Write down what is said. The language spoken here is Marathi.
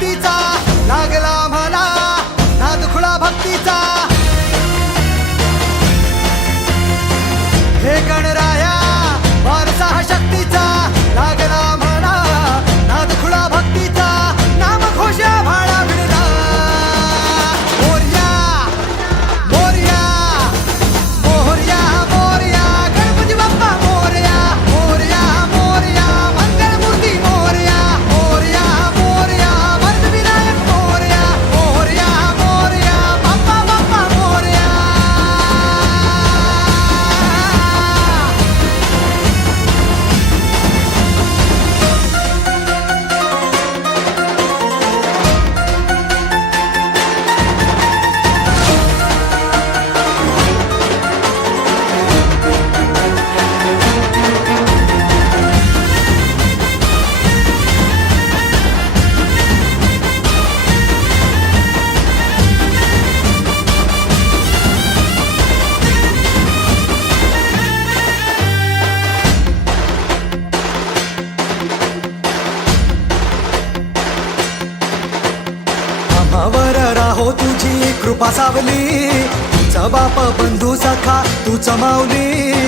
Đi. कामावर राहो तुझी कृपा सावली. तुझा बाप बंधू सखा तू चमावली